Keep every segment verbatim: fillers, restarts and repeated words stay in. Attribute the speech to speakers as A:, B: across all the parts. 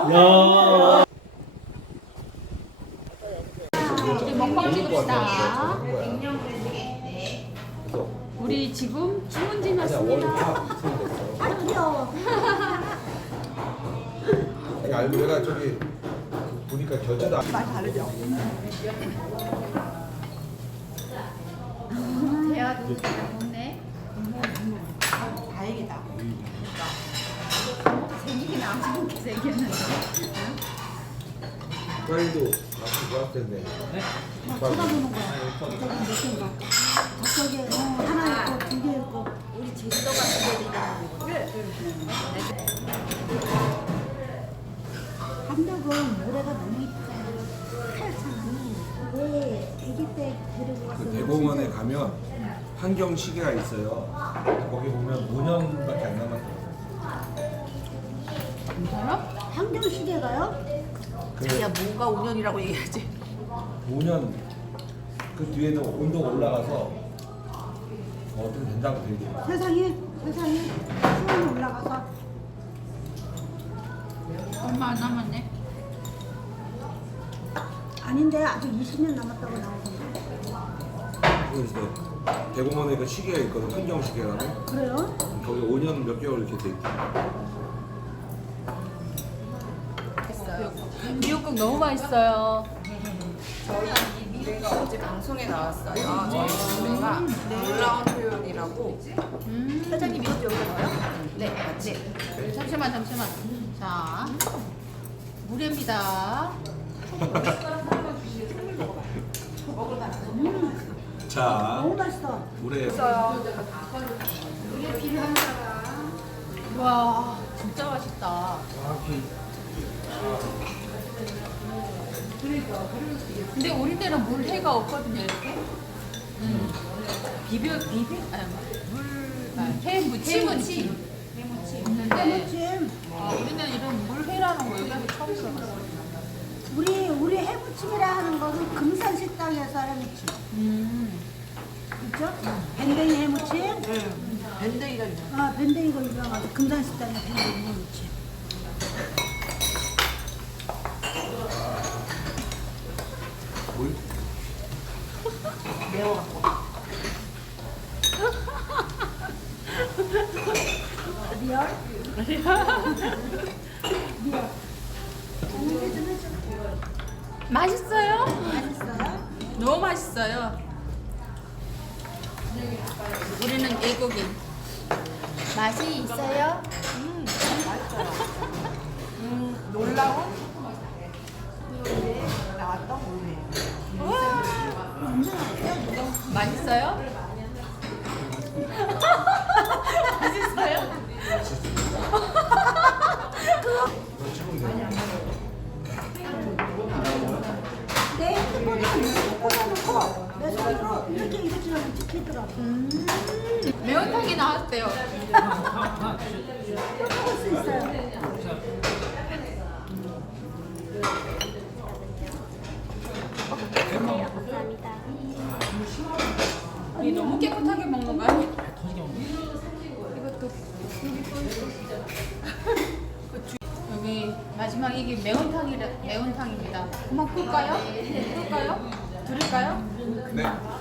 A: 야.
B: 우리 먹방 찍읍시다.
A: 그래서
B: 우리 지금 주문진
A: 아니야 원래
B: 왔습니다.
A: 다 있으면 됐어.
C: 아 귀여워.
A: 아니 알고 내가 저기 보니까 결제도 안.
C: 맛이 다르죠?
B: 대화도 좋네.
C: 다행이다.
B: 생기긴 안 좋게 생겼는데.
A: 빨리도 맛이 좋았을 텐데.
C: 막 쳐다보는 거야. 저기 몇 개인가? 저쪽에 어, 하나 있고 두 개 있고.
B: 우리 제주도 같은 데도
C: 감독은 모래가 너무 이쁘잖아. 하얗잖아. 왜 아기 때 데리고 왔어?
A: 그 대공원에 가면 환경 시계가 있어요. 거기 보면 오 년밖에 안 남았어요.
C: 환경 시계가요?
A: 그
D: 야 뭐가 오 년이라고 얘기하지?
A: 오 년 그 뒤에는 온도가 올라가서 어떻게 된다고 되게.
C: 세상에 세상에 수온이 올라가서
B: 얼마 안 남았네.
C: 아닌데 아직 이십 년 남았다고 나오던데.
A: 그래서 대공원에 그 시계가 있거든. 환경 시계라고.
C: 그래요?
A: 거기 오 년 몇 개월 이렇게 돼 있대.
B: 미역국 너무 맛있어요.
D: 저희 이 미래가 어제 방송에 나왔어요. 저희 미래가 놀라운 표현이라고.
B: 음.
D: 사장님 이것도 여기다 넣어요? 네, 맞지?
B: 잠시만 잠시만. 자, 물회입니다.
A: 자,
C: 너무 맛있어.
A: 물에
B: 와, 진짜 맛있다. 근데 우리 때는 물회가 없거든요, 이렇게. 음. 비벼 비벼 아니 물 아, 회 무침은 지 있는데
C: 해무침.
B: 아, 우리는 이런 물회라는 거 여기서 처음 써봤어요.
C: 우리 우리 해무침이라 하는 거는 금산 식당에서 해무침.
B: 음.
C: 그렇죠? 밴댕이 해무침.
D: 밴댕이가 있네.
C: 아 밴댕이가 유명하죠. 금산 식당에 밴댕이 해무침.
A: 물
D: 매워갖고.
C: 리얼? 리얼. 어머니 좀 해줘.
B: 맛있어요?
C: 맛있어요?
B: 너무 맛있어요. 우리는 외국인. 맛이 있어요?
D: 음, 놀라운 표현에 나왔던 물회예요.
B: 맛있어요? 맛있어요?
A: 이거 찍으면 돼.
C: 내 핸드폰에 이렇게 꽂아놓고 내 손으로 이렇게 이렇게 하면 찍히더라고.
B: 매운탕이 나왔대요.
C: 또 먹을 수 있어요.
B: 이 너무 깨끗하게 먹는 거 아니야? 이것도 여기 마지막 이게 매운탕이라 매운탕입니다. 그만 풀까요? 풀까요? 들을까요?
A: 네.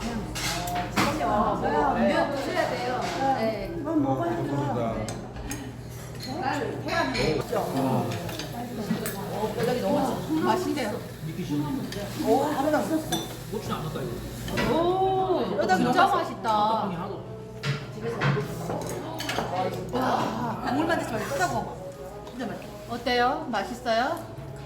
B: 면 드셔야 돼요. 네.
C: 뭐 먹어야죠.
A: 감사합니다.
B: 맛있대요.
C: 오, 바로 없었어.
B: 오, 진짜 맛있다. 와,
D: 국물만 드지 말고 뜯어 먹어. 진짜 맛있어.
B: 어때요? 맛있어요?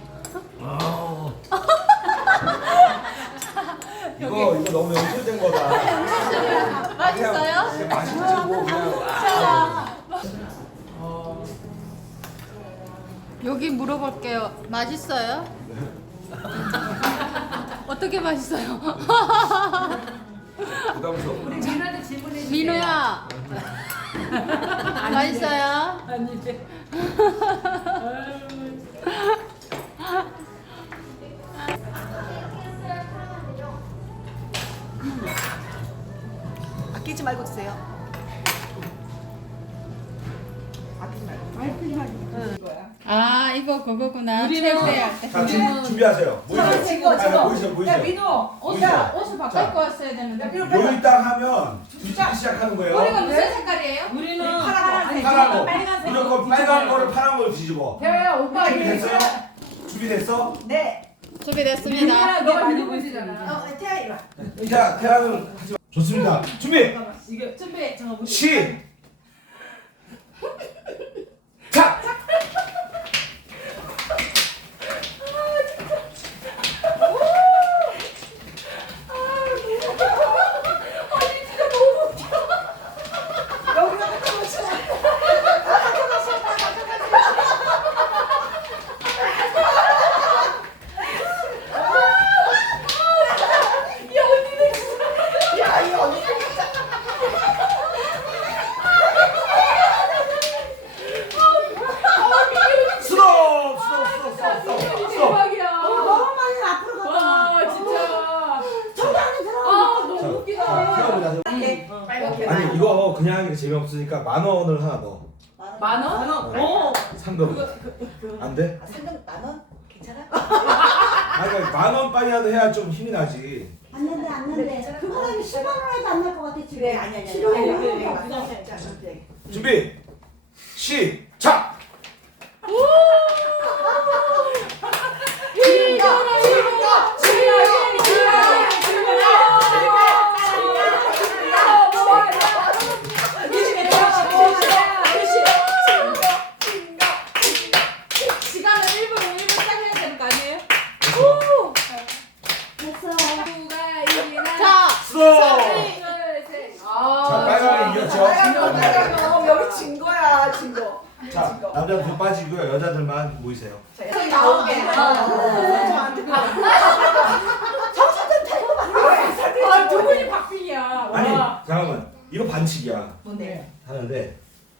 A: 이거 이거 너무 연출된 거다.
B: 맛있어요?
A: 그냥 맛있지 뭐 그냥.
B: 자, 여기 물어볼게요. 맛있어요? 어떻게 맛있어요?
A: 부담스럽고.
B: 민우야. 맛있어요?
D: 아니지. 아끼지 말고 드세요. 아끼지 말고.
C: 맛있지, 맛있지.
B: 아, 이거 그거구나.
E: 우리는-
B: 체육대회 때.
A: 자 지금 준비하세요. 모이세요.
E: 찍어,
A: 아,
E: 찍어.
A: 모이세요. 모이세요.
E: 야 민호, 옷, 자, 옷을 바꿀 거 왔어야 되는데.
A: 요리 딱 하면 뒤집기 시작하는 거예요.
B: 우리가 무슨 색깔이에요?
E: 우리는
C: 파란
A: 파란 거.
E: 빨간색.
A: 무조건 빨간 거를 파란 걸 뒤집어.
E: 대호야 오빠
A: 준비됐어요? 준비됐어?
C: 네.
B: 준비됐습니다.
E: 민호야 너가 밀고 있잖아.
C: 어, 태아 이리 와.
A: 자, 태양은 하지 마. 좋습니다. 준비.
E: 이게 준비. 잠깐 우리.
A: 시. 자. 스톱. 스톱. 스톱. 스톱. 스톱.
E: 대박이야.
C: 너무 많이 앞으로 갔다.
E: 와 진짜.
C: 저기 안에 들어.
E: 아 너무 웃기다.
A: 태양보다
E: 빨갛게.
A: 아니 이거 그냥 하는 게 재미없으니까 만 원을 하나 넣어.
E: 만 원? 어.
A: 상금. 안 돼?
C: 아, 상금 만 원? 괜찮아?
A: 아니 그러니까 만 원빵이라도 해야 좀 힘이 나지.
C: 안 난대 안 난대. 그거는 십만 원에도 안 날 것 같아 지금.
F: 그래 아니 아니 아니
C: 싫어.
F: 아니 아니 아니 부담스럽지 않은데
A: 준비. 시작.
E: 시간은 일 분 일 분 딱 해야 되는 거 아니에요?
C: 됐어.
B: 자,
A: 스톱.
E: 둘, 셋.
A: 자 빨강이 이겼죠.
F: 어, 여기 진 거야 진 거.
A: 자 남자들 빠지고요. 여자들만 모이세요.
F: 자, 나오게.
E: 아, 두 분이 박빙이야.
A: 아니
E: 와.
A: 잠깐만 이거 반칙이야.
F: 뭔데?
A: 하는데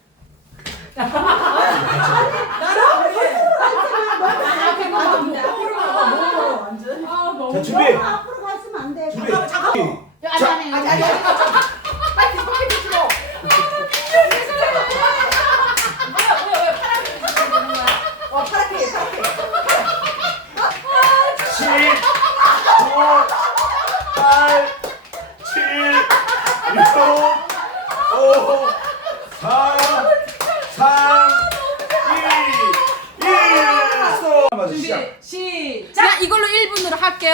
F: 완전.
E: 아, 너무.
A: 자 준비.
C: 너무 앞으로 갔으면 안 돼.
A: 준비.
F: 잠깐만, 잠깐만.
B: 아니 아니
F: 아니
B: 아니.
F: 아니 아니. 빨리 빨리 들어. 어 파랗게 파랗게.
A: 십, 구, 팔, 칠, 육, 오, 사, 삼, 이, 일. 스톱. 맞아 시작.
E: 준비 시작.
B: 자, 이걸로 일 분으로 할게요.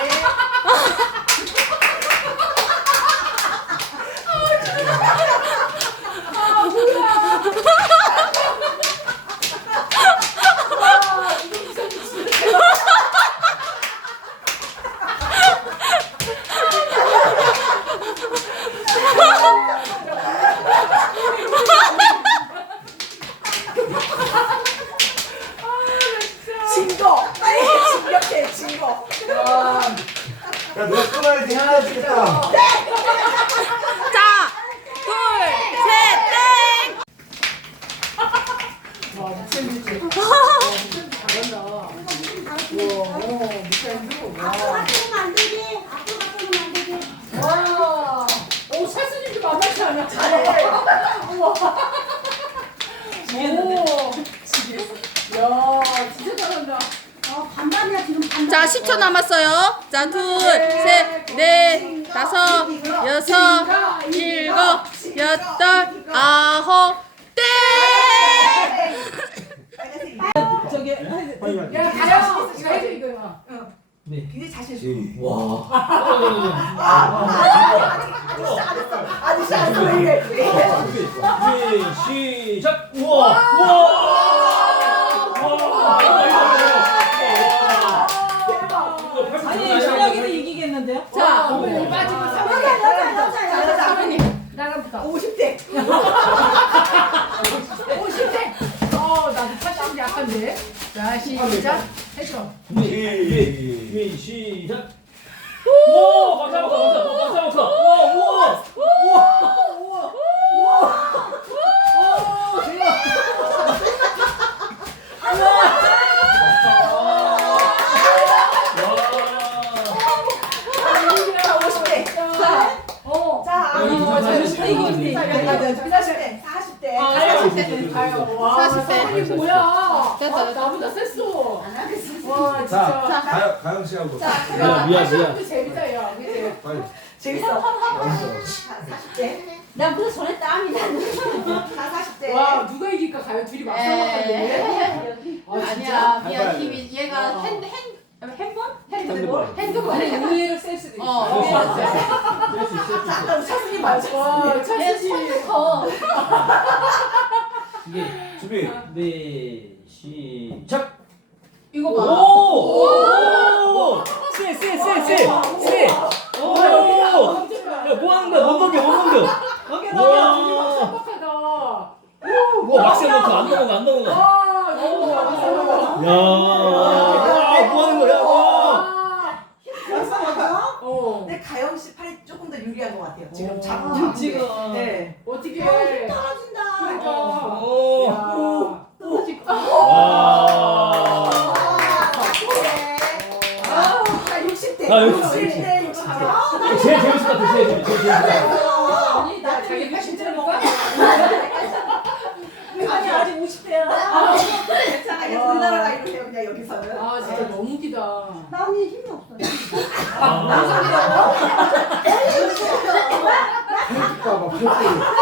F: 진 거. 빨리 진격해 진 거.
A: 야, 너 끊어야지 힘들어지겠다.
B: 자, 둘, 셋, 땡.
C: 앞으로 갔으면 안 되지. 앞으로 갔으면 안 되지.
E: 와. 오, 찰스님도 만만치 않아.
F: 잘해.
E: 오. 야, 진짜 잘한다.
C: 어 반반이야 지금 반반.
B: 자, 십 초 남았어요. 자, 둘, 셋, 넷, 다섯, 여섯, 일곱, 여덟, 아홉, 땡.
E: 저기. 야,
A: 빨리
E: 가요. 이거 해줘 이거.
F: 굉장히 자신 있어.
A: 와.
F: 아저씨 안 써. 이게.
G: 시작. 우와. 우와.
E: 아니, 신랑이도 이기겠는데요? 자, 오늘 빠지고 사모님.
C: 여자 여자
E: 자,
C: 여자.
E: 사모님. 나랑부터.
F: 오십 대.
E: 오십 대. 어, 나도 팔십 약한데. 자, 시작. 해줘.
G: 준비 시작. 우와. 박수 박수 박수 박수 박수. 우와 우와. 우와. 우와. 우와. 대박.
F: 자, 오십 대.
E: 어.
F: 자,
E: 어, 자,
G: 이거
E: 이거 이거.
F: 자, 자, 자, 사십 대, 사십 대.
B: 어, 사십 대.
E: 아유, 와,
B: 사십 대.
E: 사모님 뭐야?
B: 됐다,
E: 아,
B: 됐다.
E: 나보다 셌어.
C: 안 하겠어.
E: 와,
A: 자,
E: 진짜.
A: 가영, 가영 씨하고.
G: 미안 미안 미안.
E: 재밌다, 야. 그치?
A: 빨리.
F: 재밌어.
A: 여기서.
F: 사십 대.
C: 나 벌써 손에 땀이 나는.
F: 다 사십 대.
E: 와, 누가 이길까? 가요 둘이 맞서봤는데. 아,
B: 아니야,
E: 진짜?
B: 미안 힘이 얘가 핸드 핸 핸번?
G: 핸드볼.
B: 핸드폰.
E: 아니, 의외로 셀 수도 있어.
B: 어, 의외로 셀.
G: 셀수 있어 셀수 있어.
F: 아까 우리 차순이 맞췄어.
E: 와,
B: 얘
E: 찬스
B: 손도 커.
G: 이게
A: 준비.
G: 네 시작.
E: 이거
G: 오!
E: 봐.
G: 오! 세, 세, 세, 세, 세. 오! 야, 뭐 하는 거야? 못 넘겨, 못 넘겨.
E: 넘겨,
G: 와.
E: 넘겨. 신박하다.
G: 와, 막세 놓고 안 넘어가, 안 넘어가.
E: 아, 너무 잘했어.
G: 야, 와, 뭐 하는 거야? 와.
E: 아,
F: 벌써
E: 어.
F: 근데 가영 씨 팔이 조금 더 유리한 것 같아요. 지금 잡고
E: 아,
F: 지금. 네.
E: 어떻게?
C: 떨어진다.
E: 그러니까.
G: 오.
E: 야.
G: 와.
F: 아, 육십 대.
G: 아, 육십 대.
F: 육십 대, 육십 대.
G: 제일 재밌을 것 같아, 제일 재밌, 제일 재밌을 것 같아.
E: 아니, 나 자기 팔십 대니까?
F: 아니, 아직 오십 대야. 괜찮아. 이제 우리나라가 이렇게요, 그냥 여기서는.
E: 아, 진짜 너무 웃기다.
C: 나 언니 힘이 없어.
A: 펴줄까 봐, 펴줄.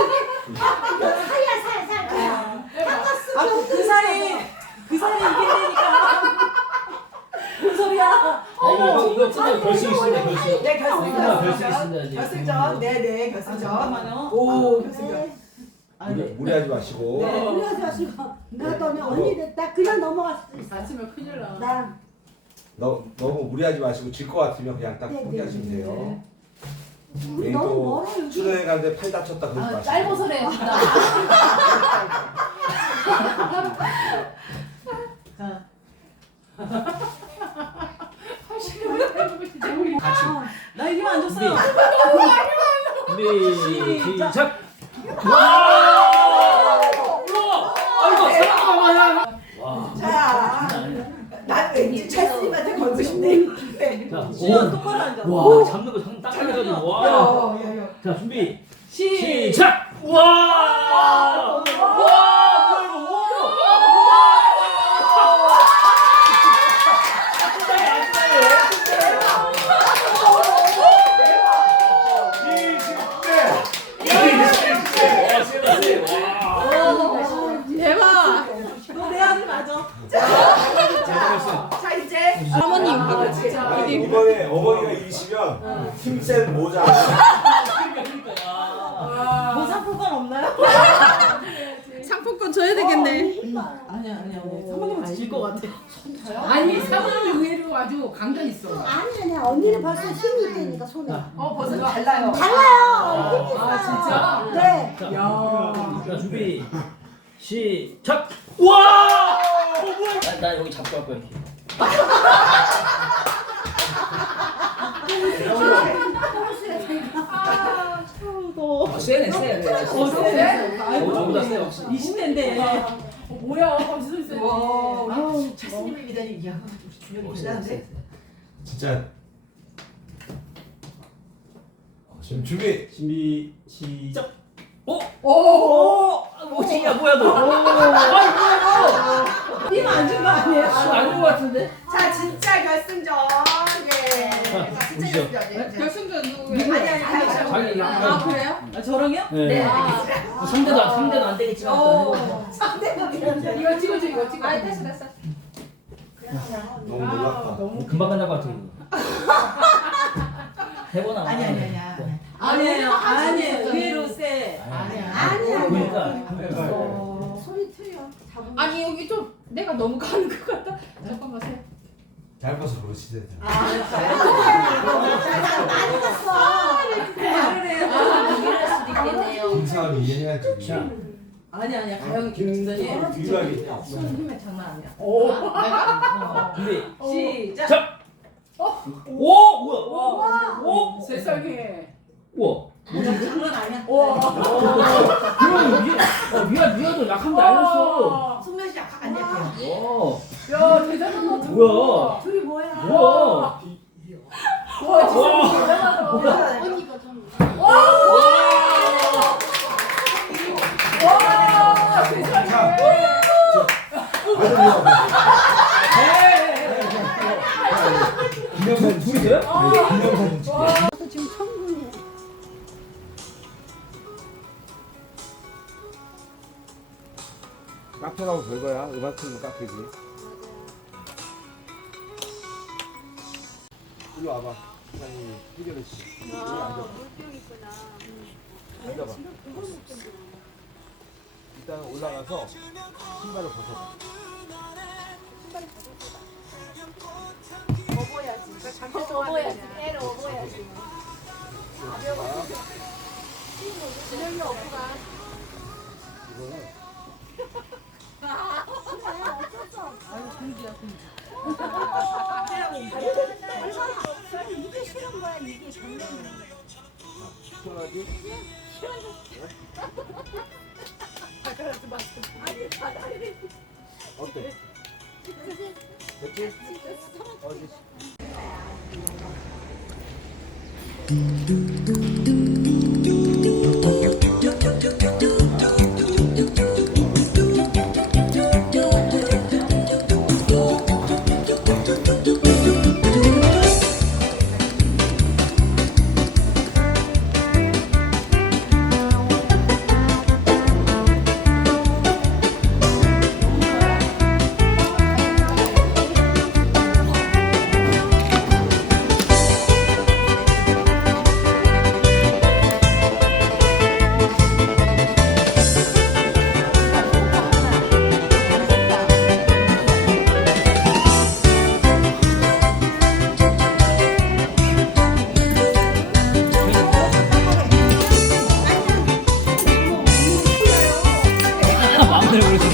C: 살이야 살 살.
F: 아, 그 사이, 그 사이 이기니까. 무슨 소리야?
G: 아, 이거, 이거 진짜 결승 있습니다, 결승.
F: 네, 결승,
G: 아, 결승
F: 결승전.
G: 있습니다, 이제.
F: 결승전. 네, 네, 결승전. 오, 결승전.
A: 무리, 무리하지 마시고.
F: 네.
C: 우리하지 마시고. 나도 언니 언니 나 그냥 넘어갈 수도 있어.
E: 다치면 큰일 나.
C: 나
A: 너, 너무 무리하지 마시고 질 것 같으면 그냥 딱
C: 네,
A: 포기하시면
C: 네,
A: 돼요.
C: 우리
A: 괜히
C: 너무
A: 또
C: 멀어 여기.
A: 수련회 가는데 팔 다쳤다 그러지
B: 아,
A: 마시고.
B: 짧아서래 진짜.
A: 같이.
F: 나 이기면 안 줬어요.
G: 준비, 시작. 와! 우와! 아이고, 사랑하냐? 와.
F: 자, 난 왠지 찰스님한테 걸고 싶네. 네.
G: 자,
F: 지금 똑바로 앉아.
G: 와, 잡는 거 딱 잘해가지고. 와.
F: 야, 야, 야.
G: 자, 준비.
F: 시.
G: 시작! 와! 와! 뭐야 이거? 와! 와, 세다, 세. 와.
B: 대박.
F: 너내 아들 맞아.
G: 잘했어.
F: 자, 이제
B: 사모님.
F: 아, 진짜.
A: 아니, 이번에 어머니가 이기시면 힘센 모자.
G: 그러니까, 그러니까. 야.
F: 뭐 상품권 없나요?
B: 상품권 줘야 되겠네.
F: 아니야, 아니야. 사모님은 질 것 같아.
E: 아니, 사모님이 의외로 아주 강단 있어.
C: 아니 아니야 언니는 벌써 힘이 있다니까 손에.
E: 어, 벌써
F: 달라요.
C: 달라요. 힘이
E: 아,
C: 있어요.
E: 진짜?
C: 네.
G: 자,
E: 야.
G: 자, 준비. 시작. 와! 어, 뭐야? 나, 나 여기 잡고 할 거야, 이렇게. 아, 세네, 세. 세.
E: 어, 세?
G: 어, 저보다 세, 역시.
F: 이십 대인데.
E: 어, 뭐야, 감시소 있어.
F: 와,
E: 아우,
F: 찰스님을 믿다니 이야. 준혁이
G: 어, 세,
F: 대단한데?
G: 세.
A: 진짜. 지금 준비.
G: 준비, 시작. 어?
E: 오!
G: 아, 뭐지? 야, 뭐야, 너? 아이, 뭐야,
F: 힘 안 준 거 아니에요?
G: 너? 아닌 것 같은데?
F: 자, 진짜 결승전. 예. 자, 진짜
G: 보시죠.
F: 결승전. 네.
B: 결승전 누구예요?
F: 아니, 아니, 아니.
G: 자기,
B: 아 그래요?
F: 아, 저랑요?
G: 네.
B: 아,
G: 삼 대도, 안- 삼 대도 안 되겠지만.
F: 어. 상대방이란데.
E: 이거 찍어줘, 이거 찍어줘.
B: 아 됐어 됐어.
A: 너무
E: 아,
A: 놀랍다.
E: 너무.
G: 금방 끝날 것 같아. 해보나?
F: 아니, 아니, 아니야.
G: 네.
F: 아니에요. 아니에요. 의외로 세.
G: 아니야.
C: 아니야.
G: 그러니까.
C: 어, 소리 틀려. 잡으면.
B: 아니 여기 좀 내가 너무 가는 것 같다. 잠깐만 세.
A: 잘 봐서 그러시대.
C: 많이 갔어.
F: 말을 해요.
B: 이럴 수도 있겠네요.
A: 이 사람 이해해야지.
G: 자,
F: 아니, 아니야. 가영이 김선이.
A: 유일하게.
F: 손 힘이 장난 아니야.
E: 오.
B: 내가?
G: 준비.
F: 시작.
G: 자. 오, 뭐야? 와. 오,
E: 세상에.
G: 우와.
F: 장난 아니야.
E: 와.
G: 그럼 미, 어, 미안, 미안도 약한데 알렸어.
F: 손맛이 약간 안 약해요.
G: 와,
E: 야, 대단한 것 같아.
G: 뭐야?
C: 둘이 뭐야?
G: 우와.
E: 와, 진짜
G: 와.
E: 대단하다.
C: 언니가 좀.
G: 와. 기념사진 둘이서요? 기념사진 찍게.
C: 나도 지금 천국에
A: 카페 가면 별거야. 음악 틀면 카페지. 일로 와봐. 사장님, 희결이 씨. 여기 앉아봐. 앉아봐. 일단 올라가서 신발을 벗어봐.
F: 업어야지. 애를 업어야지. 진영이 없구나.
A: 이거는
C: 이게 싫은 거야 이게 정말.
A: 시원하지? 어때? 됐지? 어디?
G: 마음대로 그러지